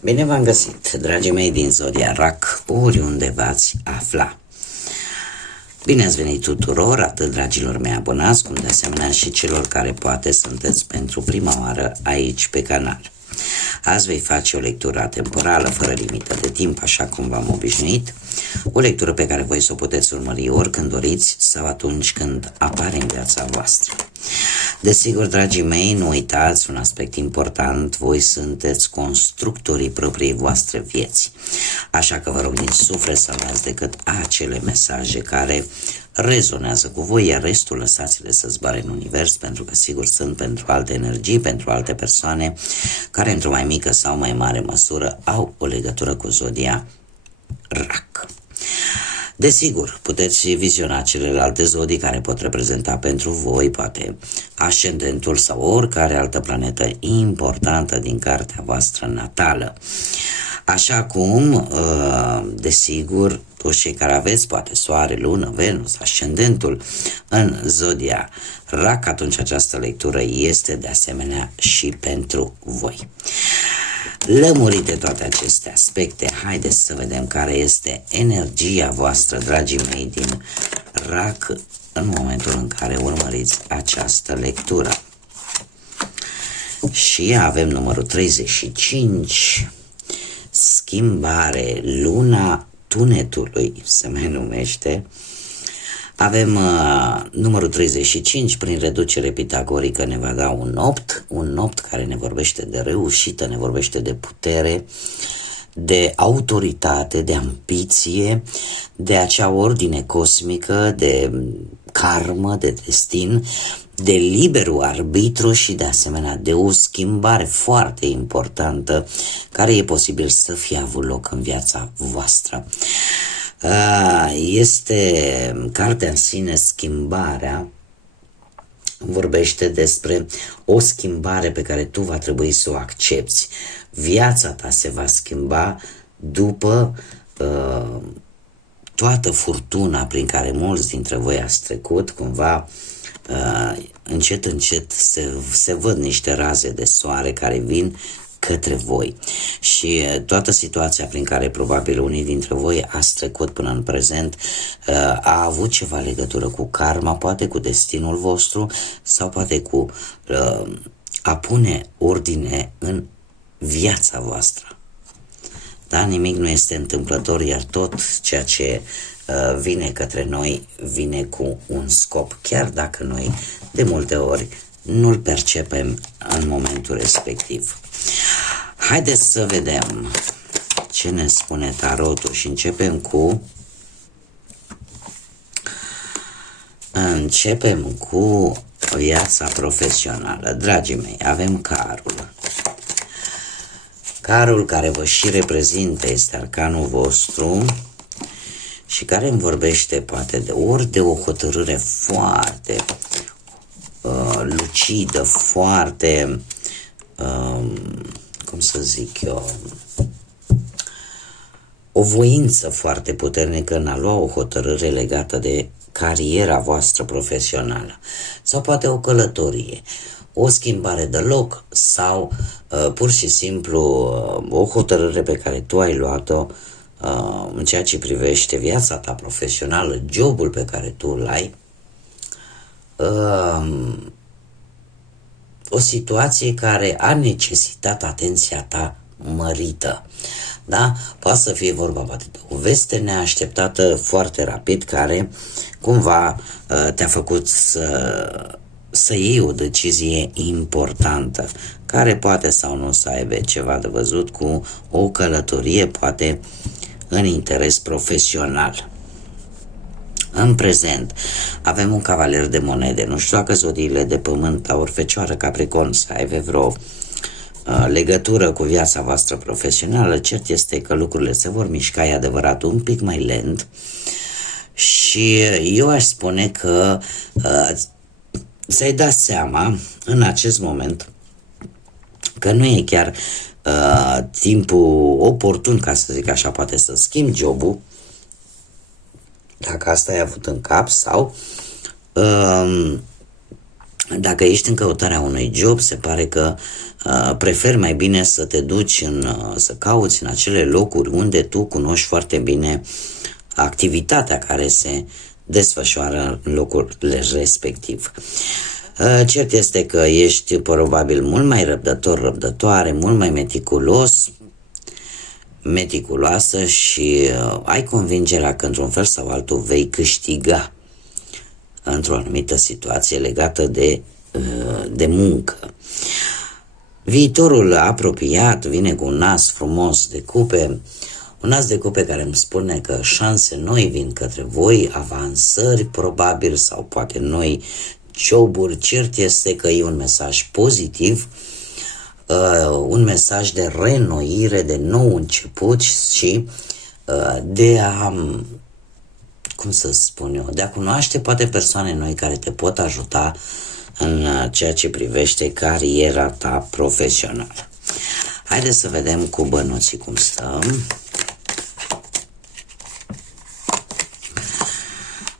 Bine v-am găsit, dragii mei din Zodia RAC, oriunde v-ați afla. Bine ați venit tuturor, atât dragilor mei abonați, cum de asemenea și celor care poate sunteți pentru prima oară aici pe canal. Azi vei face o lectură atemporală, fără limită de timp, așa cum v-am obișnuit, o lectură pe care voi să o puteți urmări oricând doriți sau atunci când apare în viața voastră. Desigur, dragii mei, nu uitați un aspect important, voi sunteți constructorii propriei voastre vieți. Așa că vă rog din suflet să luați decât acele mesaje care rezonează cu voi, iar restul lăsați-le să zboare în univers, pentru că sigur sunt pentru alte energii, pentru alte persoane care într-o mai mică sau mai mare măsură au o legătură cu Zodia RAC. Desigur, puteți viziona celelalte zodii care pot reprezenta pentru voi, poate ascendentul sau oricare altă planetă importantă din cartea voastră natală. Așa cum, desigur, toți cei care aveți, poate Soare, Lună, Venus, ascendentul în Zodia RAC, atunci această lectură este de asemenea și pentru voi. Lămurite toate aceste aspecte, haideți să vedem care este energia voastră, dragii mei din RAC, în momentul în care urmăriți această lectură. Și avem numărul 35, schimbare, luna tunetului se mai numește. Avem numărul 35, prin reducere pitagorică ne va da un 8 care ne vorbește de reușită, ne vorbește de putere, de autoritate, de ambiție, de acea ordine cosmică, de karmă, de destin, de liberul arbitru și de asemenea de o schimbare foarte importantă care e posibil să fie avut loc în viața voastră. Este cartea în sine, Schimbarea, vorbește despre o schimbare pe care tu va trebui să o accepti. Viața ta se va schimba după toată furtuna prin care mulți dintre voi ați trecut, cumva încet, încet se văd niște raze de soare care vin către voi și toată situația prin care probabil unii dintre voi ați trecut până în prezent a avut ceva legătură cu karma, poate cu destinul vostru sau poate cu a pune ordine în viața voastră. Da, nimic nu este întâmplător, iar tot ceea ce vine către noi vine cu un scop, chiar dacă noi de multe ori nu-l percepem în momentul respectiv. Haideți să vedem ce ne spune tarotul și începem cu viața profesională. Dragii mei, avem carul. Carul care vă și reprezintă este arcanul vostru și care îmi vorbește poate de o hotărâre foarte lucidă, foarte, cum să zic eu, o voință foarte puternică în a lua o hotărâre legată de cariera voastră profesională sau poate o călătorie, o schimbare de loc sau pur și simplu o hotărâre pe care tu ai luat-o în ceea ce privește viața ta profesională, jobul pe care tu îl ai, o situație care a necesitat atenția ta mărită. Da? Poate să fie vorba poate de o veste neașteptată foarte rapid care cumva te-a făcut să iei o decizie importantă care poate sau nu să aibă ceva de văzut cu o călătorie, poate în interes profesional. În prezent avem un cavaler de monede. Nu știu dacă zodiile de pământ, Aur, Fecioară, Capricorn să aibă vreo legătură cu viața voastră profesională. Cert este că lucrurile se vor mișca, e adevărat, un pic mai lent și eu aș spune că să-i dați seama în acest moment că nu e chiar timpul oportun, ca să zic așa, poate să schimbi jobul, dacă asta ai avut în cap, sau dacă ești în căutarea unui job, se pare că preferi mai bine să te duci să cauți în acele locuri unde tu cunoști foarte bine activitatea care se desfășoară în locurile respectiv. Cert este că ești probabil mult mai răbdătoare, mult mai meticuloasă și ai convingerea că într-un fel sau altul vei câștiga într-o anumită situație legată de muncă. Viitorul apropiat vine cu un nas frumos de cupe, un as de cupe care îmi spune că șanse noi vin către voi, avansări probabil sau poate noi joburi. Cert este că e un mesaj pozitiv, un mesaj de reînnoire, de nou început și de a, cum să spun eu, de a cunoaște poate persoane noi care te pot ajuta în ceea ce privește cariera ta profesională. Haideți să vedem cu bănuții cum stăm.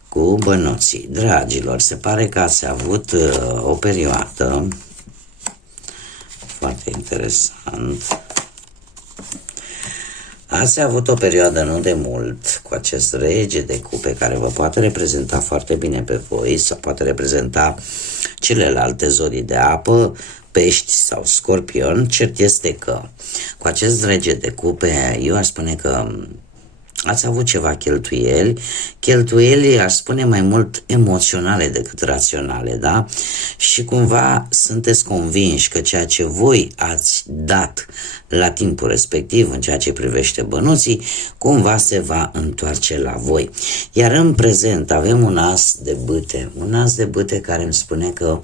Cu bănuții, dragilor, se pare că ați avut o perioadă foarte interesant. Ați avut o perioadă nu de mult cu acest rege de cupe care vă poate reprezenta foarte bine pe voi sau poate reprezenta celelalte zodii de apă, pești sau scorpion. Cert este că cu acest rege de cupe eu aș spune că ați avut ceva cheltuieli aș spune mai mult emoționale decât raționale, da? Și cumva sunteți convinși că ceea ce voi ați dat la timpul respectiv în ceea ce privește bănuții, cumva se va întoarce la voi. Iar în prezent avem un as de bâte care îmi spune că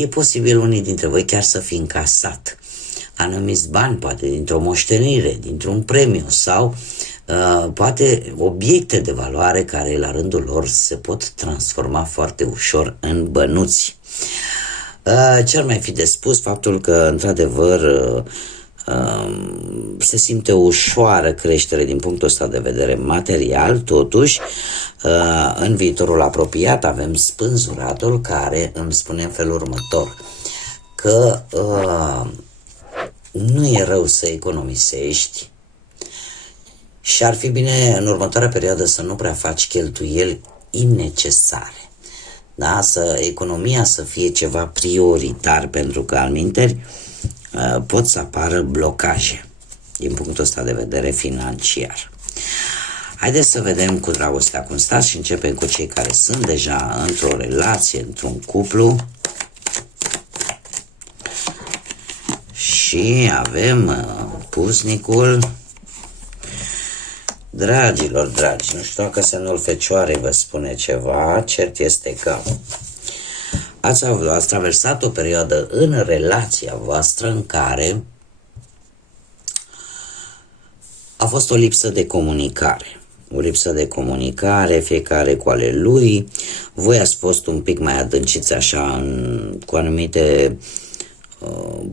e posibil unii dintre voi chiar să fi încasat anumiți bani, poate dintr-o moștenire, dintr-un premiu sau poate obiecte de valoare care la rândul lor se pot transforma foarte ușor în bănuți. Ce ar mai fi de spus? Faptul că într-adevăr se simte o ușoară creștere din punctul ăsta de vedere material. Totuși în viitorul apropiat avem spânzuratul care îmi spune în felul următor că nu e rău să economisești și ar fi bine în următoarea perioadă să nu prea faci cheltuieli innecesare. Da? Economia să fie ceva prioritar, pentru că alminteri pot să apară blocaje din punctul ăsta de vedere financiar. Haideți să vedem cu dragostea cum stați și începem cu cei care sunt deja într-o relație, într-un cuplu. Și avem pusnicul. Dragilor dragi, nu știu dacă semnul Fecioarei vă spune ceva. Cert este că ați traversat o perioadă în relația voastră în care a fost o lipsă de comunicare. O lipsă de comunicare, fiecare cu ale lui. Voi ați fost un pic mai adânciți așa cu anumite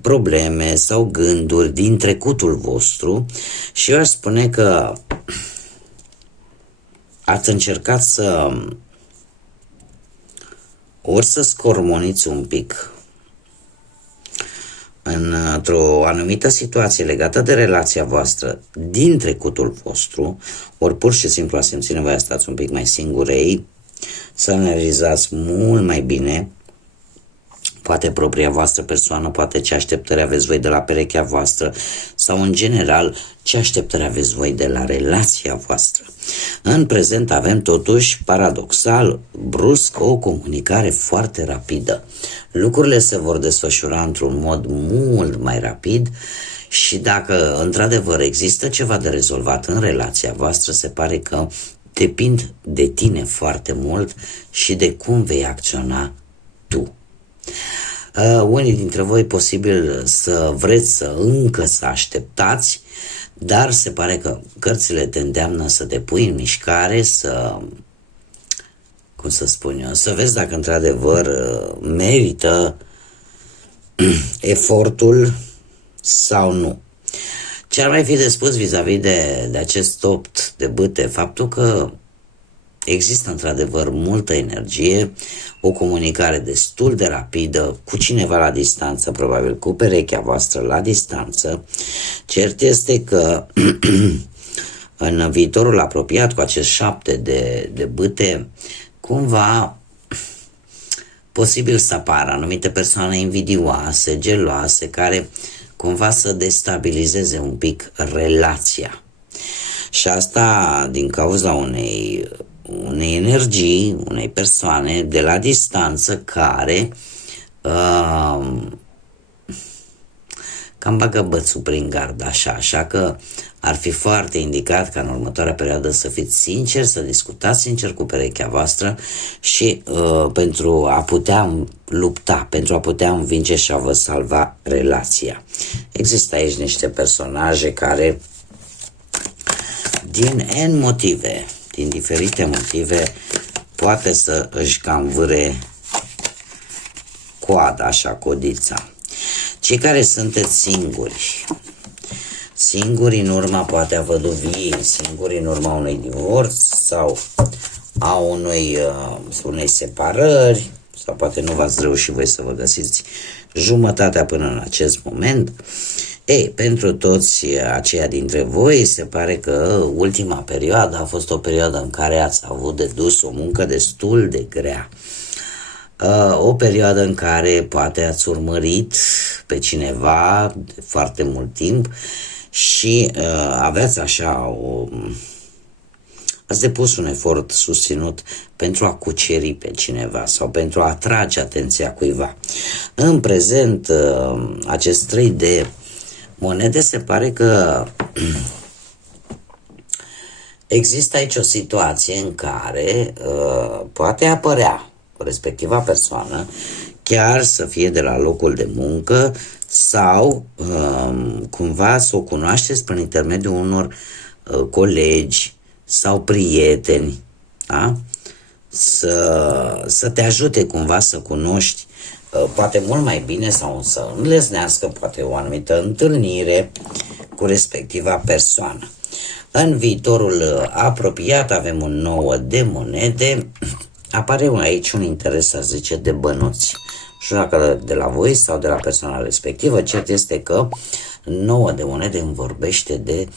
probleme sau gânduri din trecutul vostru și eu aș spune că ați încercat ori să scormoniți un pic într-o anumită situație legată de relația voastră din trecutul vostru, ori pur și simplu ați simțit nevoia să stați un pic mai singurei, să analizați mult mai bine poate propria voastră persoană, poate ce așteptări aveți voi de la perechea voastră sau în general ce așteptări aveți voi de la relația voastră. În prezent avem totuși, paradoxal, brusc, o comunicare foarte rapidă. Lucrurile se vor desfășura într-un mod mult mai rapid și dacă într-adevăr există ceva de rezolvat în relația voastră, se pare că depind de tine foarte mult și de cum vei acționa tu. Unii dintre voi posibil să vreți să așteptați, dar se pare că cărțile te îndeamnă să te pui în mișcare, să vezi dacă într-adevăr merită efortul sau nu. Ce ar mai fi de spus vis-a-vis de acest opt de bâte? Faptul că există într-adevăr multă energie, o comunicare destul de rapidă cu cineva la distanță, probabil cu perechea voastră la distanță. Cert este că în viitorul apropiat, cu acest 7 de bâte, cumva posibil să apară anumite persoane invidioase, geloase, care cumva să destabilizeze un pic relația. Și asta din cauza unei energii, unei persoane de la distanță care cam bagă bățul prin gard, așa că ar fi foarte indicat ca în următoarea perioadă să fiți sinceri, să discutați sincer cu perechea voastră și pentru a putea lupta, pentru a putea învinge și a vă salva relația. Există aici niște personaje care din N motive, din diferite motive, poate să își cam vâre coada, așa, codița. Cei care sunteți singuri în urma poate a văduviei, singuri în urma unui divorț sau a unei separări, sau poate nu v-ați reușit voi să vă găsiți jumătatea până în acest moment. Ei, pentru toți aceia dintre voi, se pare că ultima perioadă a fost o perioadă în care ați avut de dus o muncă destul de grea. O perioadă în care poate ați urmărit pe cineva de foarte mult timp și aveți așa ați depus un efort susținut pentru a cuceri pe cineva sau pentru a atrage atenția cuiva. În prezent, acest 3 de monede, se pare că există aici o situație în care poate apărea respectiva persoană, chiar să fie de la locul de muncă sau cumva să o cunoașteți prin intermediul unor colegi sau prieteni, da? Să te ajute cumva să cunoști poate mult mai bine sau să înlesnească poate o anumită întâlnire cu respectiva persoană. În viitorul apropiat avem un 9 de monede, apare aici un interes, să zice, de bănuți. Nu știu dacă de la voi sau de la persoana respectivă, cert este că 9 de monede îmi vorbește de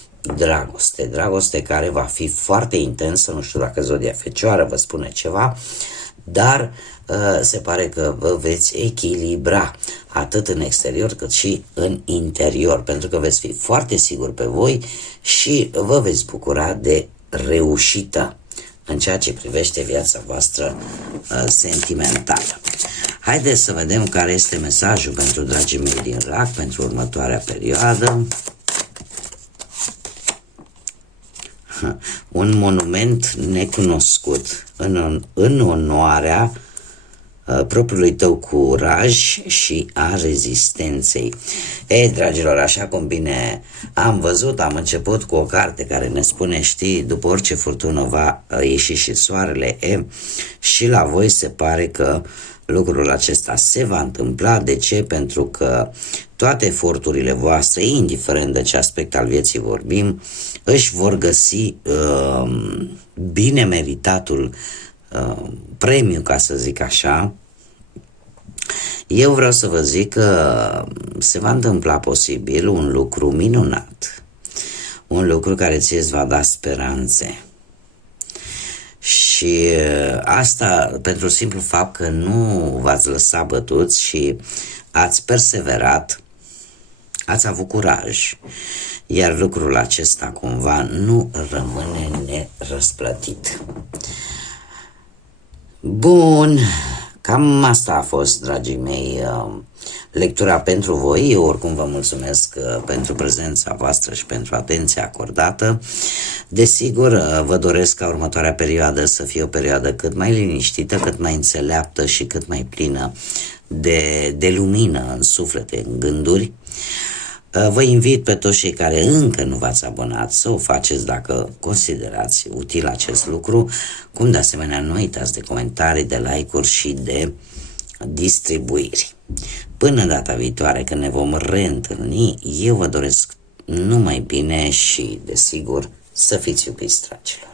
dragoste care va fi foarte intensă, nu știu dacă zodia Fecioară vă spune ceva, dar se pare că vă veți echilibra atât în exterior cât și în interior, pentru că veți fi foarte siguri pe voi și vă veți bucura de reușită în ceea ce privește viața voastră sentimentală. Haideți să vedem care este mesajul pentru dragii mei din RAC pentru următoarea perioadă. Un monument necunoscut în onoarea propriului tău curaj și a rezistenței. Ei, dragilor, așa cum bine am văzut, am început cu o carte care ne spune, știi, după orice furtună va ieși și soarele. Și la voi se pare că lucrul acesta se va întâmpla. De ce? Pentru că toate eforturile voastre, indiferent de ce aspect al vieții vorbim, își vor găsi bine meritatul premiu, ca să zic așa. Eu vreau să vă zic că se va întâmpla posibil un lucru minunat, un lucru care ție îți va da speranțe. Și asta pentru simplu fapt că nu v-ați lăsat bătuți și ați perseverat, ați avut curaj, iar lucrul acesta cumva nu rămâne nerăsplătit. Bun, cam asta a fost, dragii mei, lectura pentru voi. Eu oricum vă mulțumesc pentru prezența voastră și pentru atenția acordată. Desigur, vă doresc ca următoarea perioadă să fie o perioadă cât mai liniștită, cât mai înțeleaptă și cât mai plină de lumină în suflete, în gânduri. Vă invit pe toți cei care încă nu v-ați abonat să o faceți dacă considerați util acest lucru, cum de asemenea nu uitați de comentarii, de like-uri și de distribuiri. Până data viitoare, când ne vom reîntâlni, eu vă doresc numai bine și, desigur, să fiți iubiți, dragilor.